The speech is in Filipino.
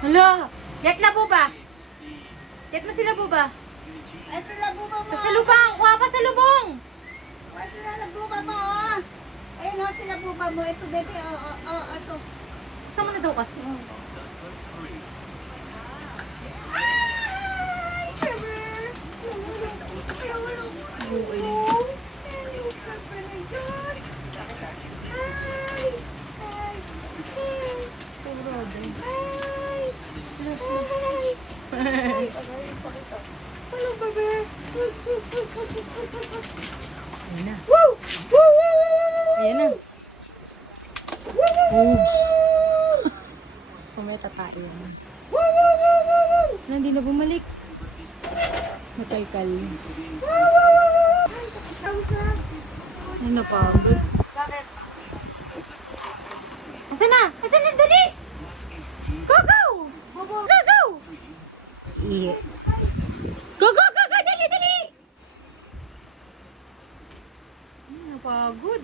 Hala! Get labo ba? Get mo sila buba. Ito lang buba mo. Pasalubong! Kuha pa salubong! Ito lang buba mo. Oh. Ayun o, sila buba mo. Ito, bebe. Ito. Gusto mo na daw kasi. Oh. Ay, sabi. Ano ba ba? Ayan na. Woo! Woo! Woo! Ayan na. Oops. Kumeta tayo. Woo! Woo! Woo! Woo! Woo! Hindi na bumalik. Mataykal. Ay, tapos na. Ano na pagod? Bakit? Asan na? Asan na? Dali! Go, go! Bobo. Go, go! Iye. Go, go, go, go! Dali, dali! Napagod.